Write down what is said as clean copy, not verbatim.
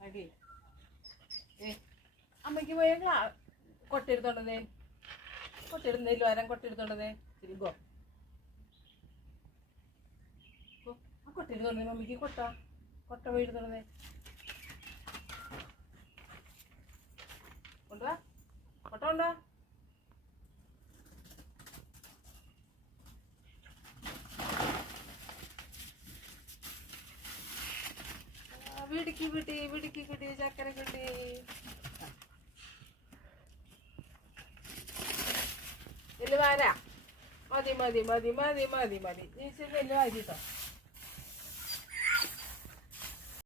അടി അമ്മയ്ക്ക് പോയ കൊട്ടെടുത്തോണ്ടതേ കൊട്ടെടുന്നതിൽ വരാൻ കൊട്ടെടുത്തോണ്ടതേ തിരികോ ആ കൊട്ടെടുത്തോണ്ടേ മമ്മിക്ക് കൊട്ട പോയെടുത്തോണ്ടതേ കൊണ്ടുവാ കൊട്ട കൊണ്ടുവാ വീടിക്ക് കിട്ടി ചക്കര കിട്ടി ഇതിൽ വാരാ മതി നീ നെല്ല് വാരിട്ടോ